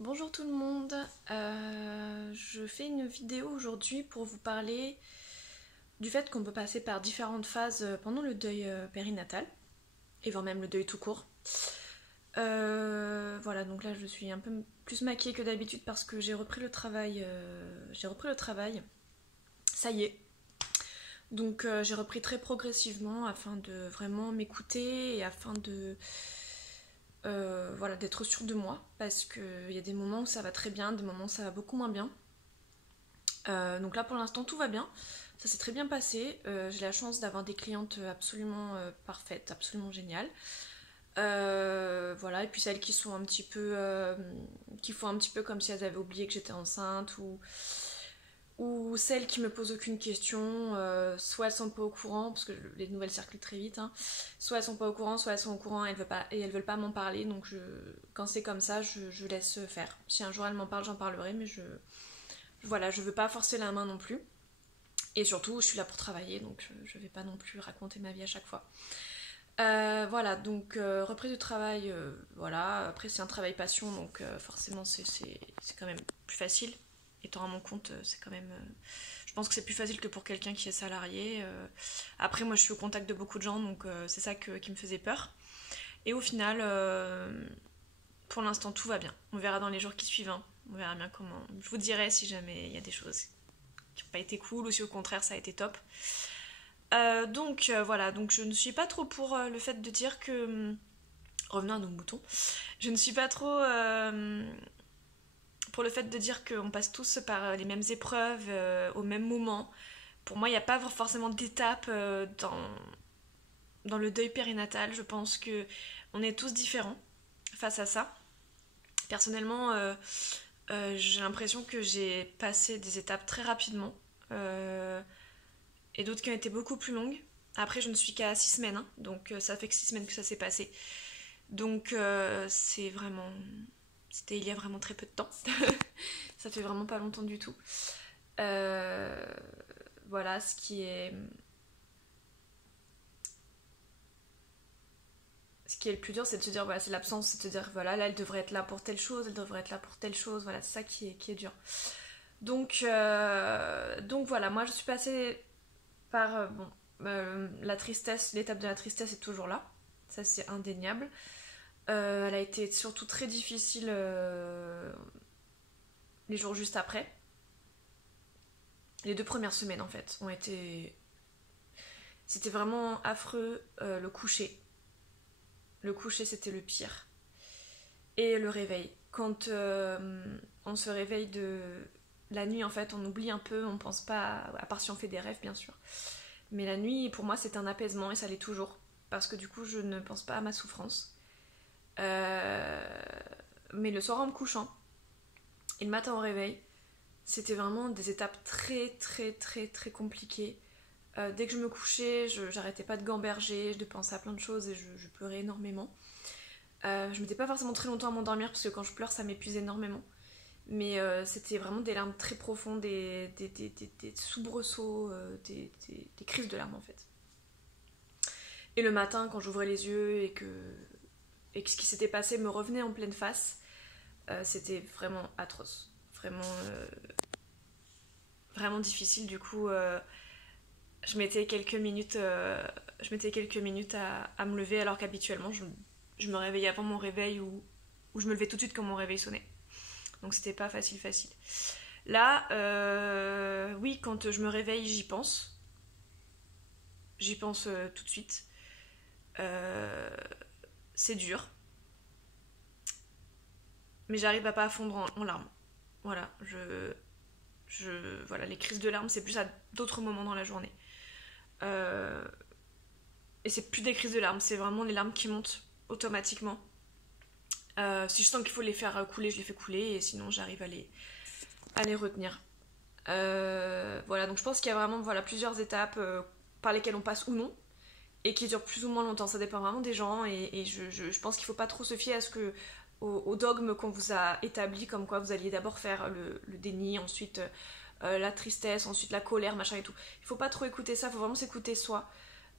Bonjour tout le monde, je fais une vidéo aujourd'hui pour vous parler du fait qu'on peut passer par différentes phases pendant le deuil périnatal, et voire même le deuil tout court. Voilà, donc là je suis un peu plus maquillée que d'habitude parce que j'ai repris le travail, ça y est. Donc j'ai repris très progressivement afin de vraiment m'écouter et afin de voilà, d'être sûre de moi parce qu'il y a des moments où ça va très bien, des moments où ça va beaucoup moins bien. Donc là pour l'instant tout va bien, ça s'est très bien passé. J'ai la chance d'avoir des clientes absolument parfaites, absolument géniales. Voilà, et puis celles qui sont un petit peu qui font un petit peu comme si elles avaient oublié que j'étais enceinte ou celles qui me posent aucune question, soit elles sont pas au courant parce que les nouvelles circulent très vite, hein. Soit elles sont pas au courant, soit elles sont au courant et elles veulent pas m'en parler, donc quand c'est comme ça je laisse faire. Si un jour elles m'en parlent j'en parlerai, mais voilà, je veux pas forcer la main non plus. Et surtout, je suis là pour travailler, donc je vais pas non plus raconter ma vie à chaque fois. Voilà, donc reprise du travail, voilà. Après, c'est un travail passion, donc forcément, c'est quand même plus facile. Étant à mon compte, c'est quand même. Je pense que c'est plus facile que pour quelqu'un qui est salarié. Après, moi, je suis au contact de beaucoup de gens, donc c'est ça qui me faisait peur. Et au final, pour l'instant, tout va bien. On verra dans les jours qui suivent, hein. On verra bien comment. Je vous dirai si jamais il y a des choses qui n'ont pas été cool ou si au contraire ça a été top. Donc voilà, donc je ne suis pas trop pour le fait de dire que. Revenons à nos moutons. Je ne suis pas trop pour le fait de dire qu'on passe tous par les mêmes épreuves au même moment. Pour moi, il n'y a pas forcément d'étape dans le deuil périnatal. Je pense que on est tous différents face à ça. Personnellement, j'ai l'impression que j'ai passé des étapes très rapidement. Et d'autres qui ont été beaucoup plus longues. Après, je ne suis qu'à 6 semaines, hein, donc ça fait que 6 semaines que ça s'est passé. Donc c'est vraiment. C'était il y a vraiment très peu de temps. Ça fait vraiment pas longtemps du tout. Euh, voilà, ce qui est le plus dur, c'est de se dire, voilà, c'est l'absence, c'est de se dire, voilà, là, elle devrait être là pour telle chose, elle devrait être là pour telle chose, voilà, c'est ça qui est dur. Donc voilà, moi je suis passée par, bon, la tristesse, l'étape de la tristesse est toujours là, ça c'est indéniable. Elle a été surtout très difficile les jours juste après. Les 2 premières semaines en fait ont été. C'était vraiment affreux le coucher. Le coucher c'était le pire. Et le réveil. Quand on se réveille de la nuit en fait, on oublie un peu, on pense pas, à part si on fait des rêves bien sûr. Mais la nuit pour moi c'est un apaisement et ça l'est toujours. Parce que du coup je ne pense pas à ma souffrance. Euh, Mais le soir en me couchant et le matin au réveil, c'était vraiment des étapes très très très très compliquées. Dès que je me couchais, j'arrêtais pas de gamberger, de penser à plein de choses et je pleurais énormément. Je mettais pas forcément très longtemps à m'endormir parce que quand je pleure ça m'épuise énormément. Mais c'était vraiment des larmes très profondes, des soubresauts, des crises de larmes en fait. Et le matin quand j'ouvrais les yeux et que ce qui s'était passé me revenait en pleine face, c'était vraiment atroce. Vraiment, vraiment difficile. Du coup, je mettais quelques minutes, à me lever alors qu'habituellement, je me réveillais avant mon réveil ou je me levais tout de suite quand mon réveil sonnait. Donc c'était pas facile. Là, oui, quand je me réveille, j'y pense. J'y pense tout de suite. Euh, c'est dur. Mais j'arrive à pas fondre en larmes. Voilà, voilà, les crises de larmes, c'est plus à d'autres moments dans la journée. Euh, et c'est plus des crises de larmes, c'est vraiment les larmes qui montent automatiquement. Si je sens qu'il faut les faire couler, je les fais couler, et sinon j'arrive à les retenir. Voilà, donc je pense qu'il y a vraiment voilà, plusieurs étapes par lesquelles on passe ou non, et qui durent plus ou moins longtemps. Ça dépend vraiment des gens, et je pense qu'il ne faut pas trop se fier à au dogme qu'on vous a établi, comme quoi vous alliez d'abord faire le déni, ensuite la tristesse, ensuite la colère, machin et tout. Il ne faut pas trop écouter ça, il faut vraiment s'écouter soi.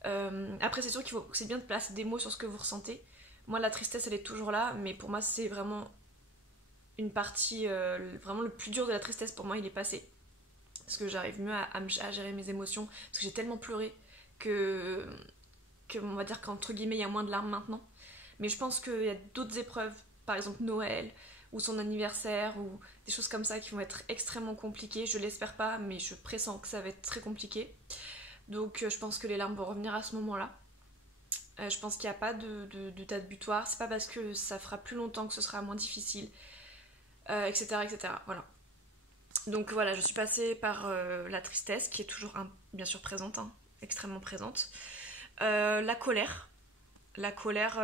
Après, c'est sûr que c'est bien de placer des mots sur ce que vous ressentez. Moi, la tristesse, elle est toujours là, mais pour moi, c'est vraiment une partie, vraiment le plus dur de la tristesse pour moi, il est passé. Parce que j'arrive mieux à gérer mes émotions. Parce que j'ai tellement pleuré que on va dire qu'entre guillemets, il y a moins de larmes maintenant. Mais je pense qu'il y a d'autres épreuves, par exemple Noël, ou son anniversaire, ou des choses comme ça qui vont être extrêmement compliquées. Je l'espère pas, mais je pressens que ça va être très compliqué. Donc je pense que les larmes vont revenir à ce moment-là. Je pense qu'il n'y a pas de date butoir. C'est pas parce que ça fera plus longtemps que ce sera moins difficile, etc., etc. Voilà. Donc voilà, je suis passée par la tristesse, qui est toujours bien sûr présente, hein, extrêmement présente. La colère. La colère,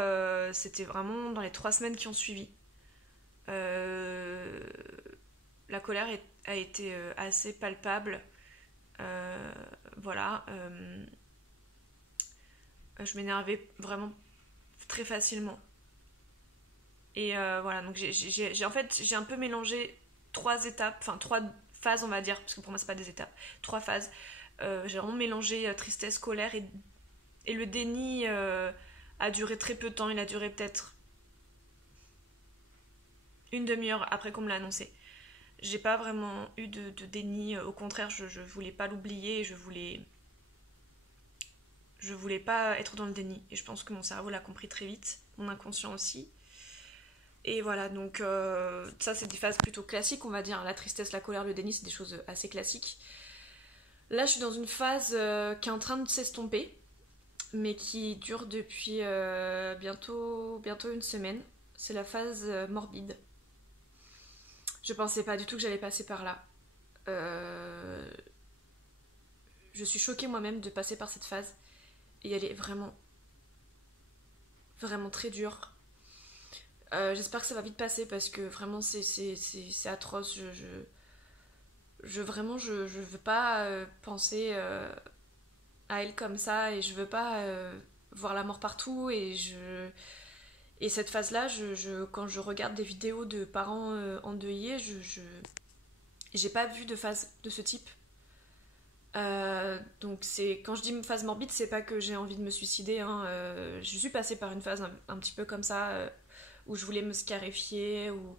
c'était vraiment dans les 3 semaines qui ont suivi. La colère a été assez palpable. Voilà. Je m'énervais vraiment très facilement. Et voilà, donc en fait, j'ai un peu mélangé 3 étapes, enfin 3 phases, on va dire, parce que pour moi, c'est pas des étapes, 3 phases. J'ai vraiment mélangé tristesse, colère et le déni a duré très peu de temps. Il a duré peut-être une demi-heure après qu'on me l'a annoncé. J'ai pas vraiment eu de déni. Au contraire, je voulais pas l'oublier. Je voulais pas être dans le déni. Et je pense que mon cerveau l'a compris très vite. Mon inconscient aussi. Et voilà, donc ça, c'est des phases plutôt classiques, on va dire. La tristesse, la colère, le déni, c'est des choses assez classiques. Là, je suis dans une phase qui est en train de s'estomper, mais qui dure depuis bientôt une semaine. C'est la phase morbide. Je pensais pas du tout que j'allais passer par là. Je suis choquée moi-même de passer par cette phase. Et elle est vraiment, vraiment très dure. J'espère que ça va vite passer parce que vraiment c'est atroce. Vraiment, je veux pas penser à elle comme ça et je veux pas voir la mort partout et cette phase-là, quand je regarde des vidéos de parents endeuillés, j'ai pas vu de phase de ce type. Donc quand je dis phase morbide, c'est pas que j'ai envie de me suicider, hein. Je suis passée par une phase un petit peu comme ça où je voulais me scarifier ou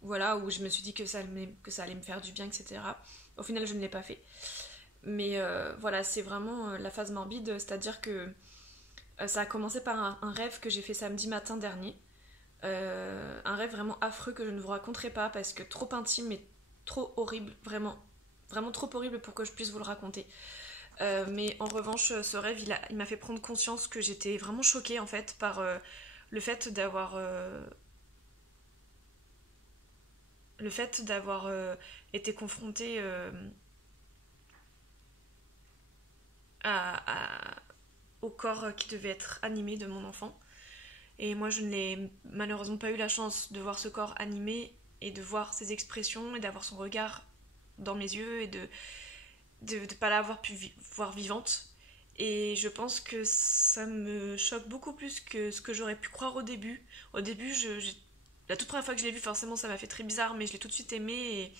voilà, où je me suis dit que ça allait me faire du bien, etc. Au final, je ne l'ai pas fait. Mais voilà, c'est vraiment la phase morbide, c'est-à-dire que ça a commencé par un rêve que j'ai fait samedi matin dernier. Un rêve vraiment affreux que je ne vous raconterai pas parce que trop intime et trop horrible, vraiment, vraiment trop horrible pour que je puisse vous le raconter. Mais en revanche, ce rêve, il m'a fait prendre conscience que j'étais vraiment choquée en fait par le fait d'avoir été confrontée au corps qui devait être animé de mon enfant. Et moi, je n'ai malheureusement pas eu la chance de voir ce corps animé et de voir ses expressions et d'avoir son regard dans mes yeux et de ne pas l'avoir pu voir vivante. Et je pense que ça me choque beaucoup plus que ce que j'aurais pu croire au début. Au début, la toute première fois que je l'ai vu, forcément, ça m'a fait très bizarre, mais je l'ai tout de suite aimé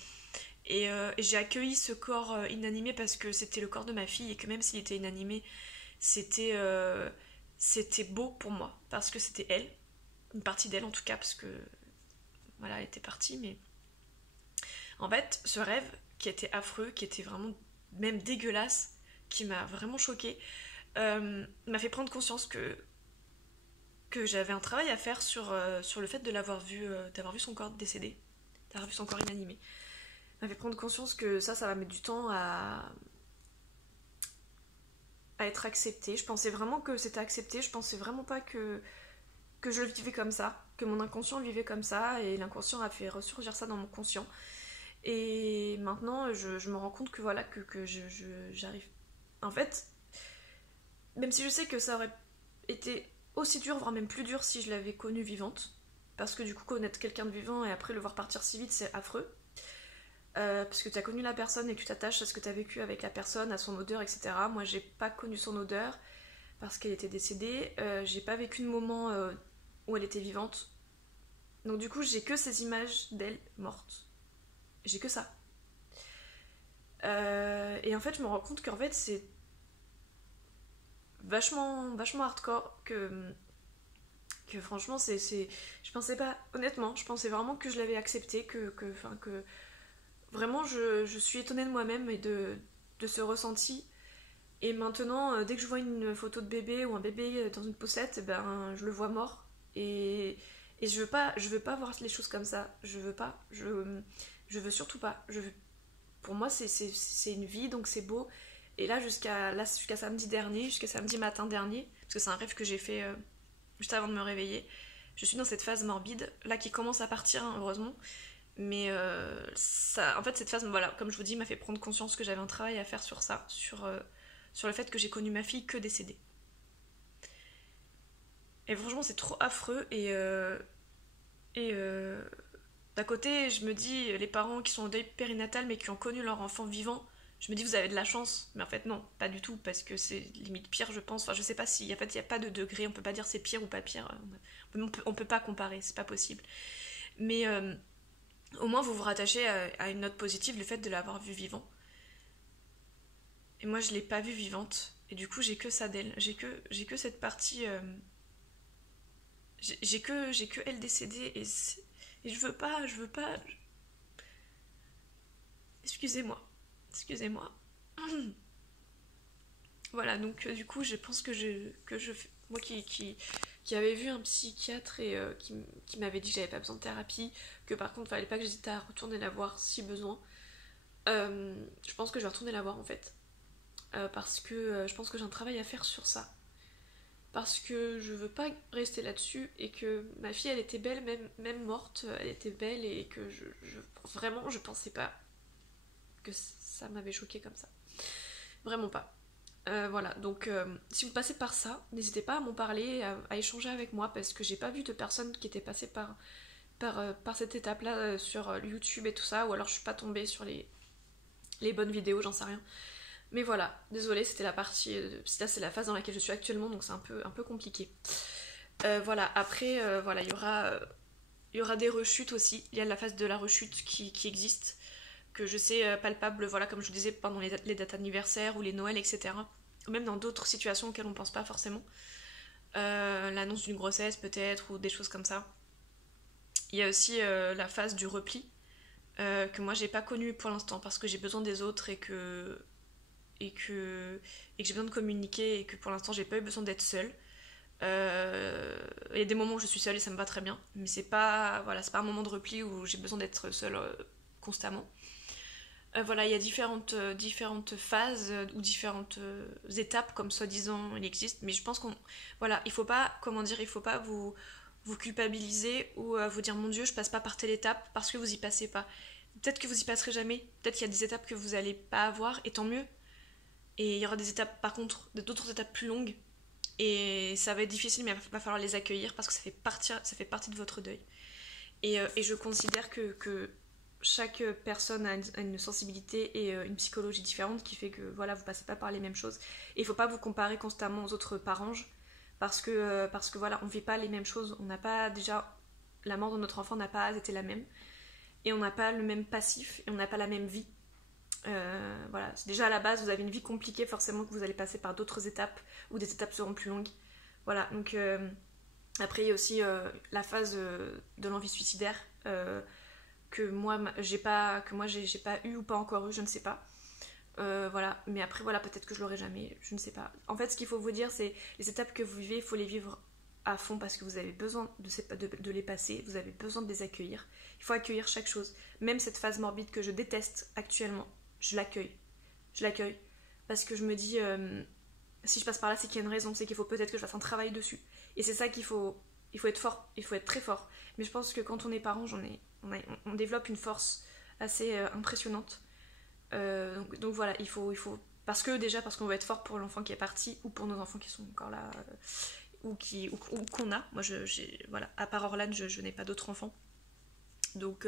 et j'ai accueilli ce corps inanimé parce que c'était le corps de ma fille et que même s'il était inanimé, c'était beau pour moi parce que c'était elle, une partie d'elle en tout cas, parce que voilà, elle était partie. Mais en fait, ce rêve qui était affreux, qui était vraiment même dégueulasse, qui m'a vraiment choquée, m'a fait prendre conscience que j'avais un travail à faire sur le fait de d'avoir vu son corps décédé, d'avoir vu son corps inanimé. M'a fait prendre conscience que ça va mettre du temps à être accepté. Je pensais vraiment que c'était accepté, je pensais vraiment pas que je le vivais comme ça, que mon inconscient le vivait comme ça, et l'inconscient a fait ressurgir ça dans mon conscient. Et maintenant, je me rends compte que voilà, que j'arrive. En fait, même si je sais que ça aurait été aussi dur, voire même plus dur si je l'avais connue vivante, parce que du coup, connaître quelqu'un de vivant et après le voir partir si vite, c'est affreux. Parce que tu as connu la personne et que tu t'attaches à ce que tu as vécu avec la personne, à son odeur, etc. Moi, j'ai pas connu son odeur parce qu'elle était décédée. J'ai pas vécu de moment où elle était vivante. Donc du coup, j'ai que ces images d'elle morte. J'ai que ça. Et en fait, je me rends compte qu'en fait, c'est vachement hardcore que Que franchement, je pensais pas, honnêtement, je pensais vraiment que je l'avais accepté, que vraiment je suis étonnée de moi-même et de ce ressenti. Et maintenant, dès que je vois une photo de bébé ou un bébé dans une poussette, ben je le vois mort. Et je veux pas voir les choses comme ça. Je veux pas. Je veux surtout pas. Pour moi, c'est une vie, donc c'est beau. Et là, jusqu'à samedi dernier, jusqu'à samedi matin dernier, parce que c'est un rêve que j'ai fait juste avant de me réveiller, je suis dans cette phase morbide, là qui commence à partir, hein, heureusement. Mais ça, en fait, cette phase, voilà, comme je vous dis, m'a fait prendre conscience que j'avais un travail à faire sur ça, sur le fait que j'ai connu ma fille que décédée. Et franchement, c'est trop affreux. Et d'un côté, je me dis, les parents qui sont au deuil périnatal mais qui ont connu leur enfant vivant, je me dis, vous avez de la chance. Mais en fait, non, pas du tout, parce que c'est limite pire, je pense. Enfin, je sais pas si. En fait, il n'y a pas de degré, on peut pas dire c'est pire ou pas pire. On peut pas comparer, c'est pas possible. Mais au moins, vous vous rattachez à une note positive, le fait de l'avoir vue vivant. Et moi, je l'ai pas vue vivante. Et du coup, j'ai que ça d'elle. J'ai que cette partie. J'ai que elle décédée. Et je veux pas. Je veux pas. Excusez-moi. Excusez-moi. Voilà, donc du coup, je pense moi qui avait vu un psychiatre et qui m'avait dit que j'avais pas besoin de thérapie, que par contre, fallait pas que j'hésitais à retourner la voir si besoin. Je pense que je vais retourner la voir en fait. Parce que je pense que j'ai un travail à faire sur ça. Parce que je veux pas rester là-dessus et que ma fille, elle était belle, même morte, elle était belle et que vraiment, je pensais pas que ça m'avait choqué comme ça. Vraiment pas. Voilà, donc si vous passez par ça, n'hésitez pas à m'en parler, à échanger avec moi parce que j'ai pas vu de personnes qui étaient passées par cette étape-là sur YouTube et tout ça, ou alors je suis pas tombée sur les bonnes vidéos, j'en sais rien. Mais voilà, désolée, c'était la partie. Là, c'est la phase dans laquelle je suis actuellement, donc c'est un peu compliqué. Voilà, après, voilà, il y aura des rechutes aussi. Il y a la phase de la rechute qui existe, que je sais palpable, voilà, comme je vous disais, pendant les dates anniversaires ou les Noëls, etc. Ou même dans d'autres situations auxquelles on pense pas forcément. L'annonce d'une grossesse, peut-être, ou des choses comme ça. Il y a aussi la phase du repli, que moi j'ai pas connue pour l'instant parce que j'ai besoin des autres et que j'ai besoin de communiquer et que pour l'instant j'ai pas eu besoin d'être seule. Il y a des moments où je suis seule et ça me va très bien, mais c'est pas un moment de repli où j'ai besoin d'être seule constamment. Voilà, il y a différentes phases ou différentes étapes comme soi-disant il existe, mais je pense il faut pas, il faut pas vous culpabiliser ou vous dire mon Dieu je passe pas par telle étape parce que vous y passez pas. Peut-être que vous y passerez jamais, peut-être qu'il y a des étapes que vous allez pas avoir et tant mieux. Et il y aura des étapes, par contre, d'autres étapes plus longues. Et ça va être difficile, mais il va falloir les accueillir parce que ça fait partie de votre deuil. Et je considère que chaque personne a une sensibilité et une psychologie différente qui fait que voilà, vous passez pas par les mêmes choses. Et il faut pas vous comparer constamment aux autres parents parce que voilà, on vit pas les mêmes choses. On n'a pas déjà la mort de notre enfant n'a pas été la même et on n'a pas le même passif et on n'a pas la même vie. Voilà, c'est déjà à la base vous avez une vie compliquée, forcément que vous allez passer par d'autres étapes où des étapes seront plus longues. Voilà, donc après il y a aussi la phase de l'envie suicidaire que moi j'ai pas eu ou pas encore eu, je ne sais pas. Voilà, mais après voilà, peut-être que je l'aurai jamais, je ne sais pas. En fait, ce qu'il faut vous dire, c'est les étapes que vous vivez, il faut les vivre à fond parce que vous avez besoin de les passer, vous avez besoin de les accueillir. Il faut accueillir chaque chose, même cette phase morbide que je déteste actuellement. Je l'accueille. Je l'accueille. Parce que je me dis, si je passe par là, c'est qu'il y a une raison, c'est qu'il faut peut-être que je fasse un travail dessus. Et c'est ça qu'il faut. Il faut être fort, il faut être très fort. Mais je pense que quand on est parent, on développe une force assez impressionnante. Donc voilà, il faut. Parce qu'on va être fort pour l'enfant qui est parti, ou pour nos enfants qui sont encore là, ou qu'on a. Moi, voilà, à part Orlane, je n'ai pas d'autres enfants. Donc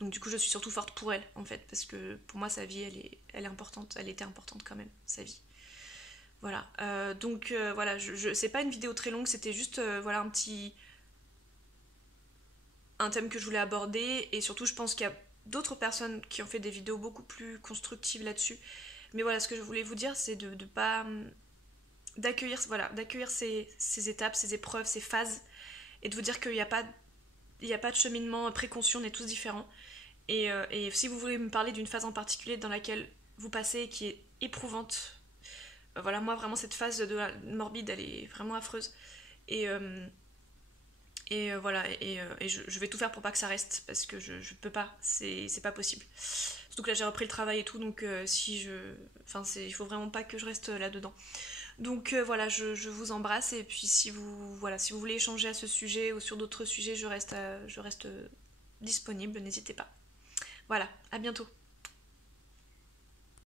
du coup je suis surtout forte pour elle en fait parce que pour moi sa vie elle est importante, elle était importante quand même, sa vie. Voilà, voilà, c'est pas une vidéo très longue, c'était juste voilà un thème que je voulais aborder et surtout je pense qu'il y a d'autres personnes qui ont fait des vidéos beaucoup plus constructives là-dessus. Mais voilà, ce que je voulais vous dire c'est de pas d'accueillir ces étapes, ces épreuves, ces phases et de vous dire qu'il n'y a pas de cheminement préconçu, on est tous différents. Et si vous voulez me parler d'une phase en particulier dans laquelle vous passez et qui est éprouvante, voilà, moi vraiment cette phase de morbide, elle est vraiment affreuse. Et, voilà, et je vais tout faire pour pas que ça reste, parce que je peux pas, c'est pas possible. Surtout que là j'ai repris le travail et tout, donc il faut vraiment pas que je reste là-dedans. Donc voilà, je vous embrasse, et puis si vous voulez échanger à ce sujet ou sur d'autres sujets, je reste disponible, n'hésitez pas. Voilà, à bientôt.